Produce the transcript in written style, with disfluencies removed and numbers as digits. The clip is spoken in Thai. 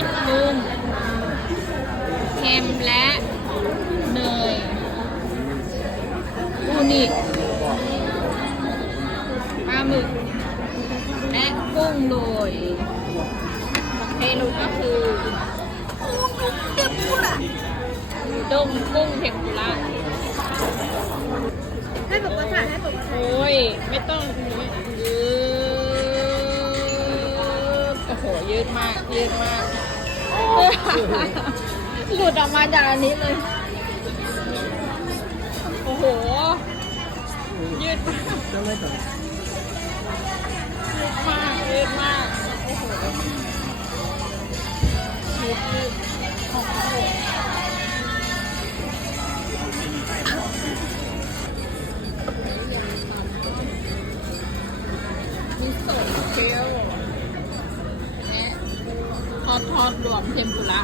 เป็นกุ้งเค็มและเนยอูนิปลาหมึกและกุ้งโรยเมนูก็คือด้งกุ้งเทมปุระให้บอกว่าถ่ายให้บอกว่า โอ้ยไม่ต้องยืดโอ้โหยืดมากยืดมากหลุดออกมาจากอันนี้เลยโอ้โหยืดมากยืดมากยืดมากโอ้โหยืดโอ้โหมิโซะเคียวและทอดรวมเทมปุระ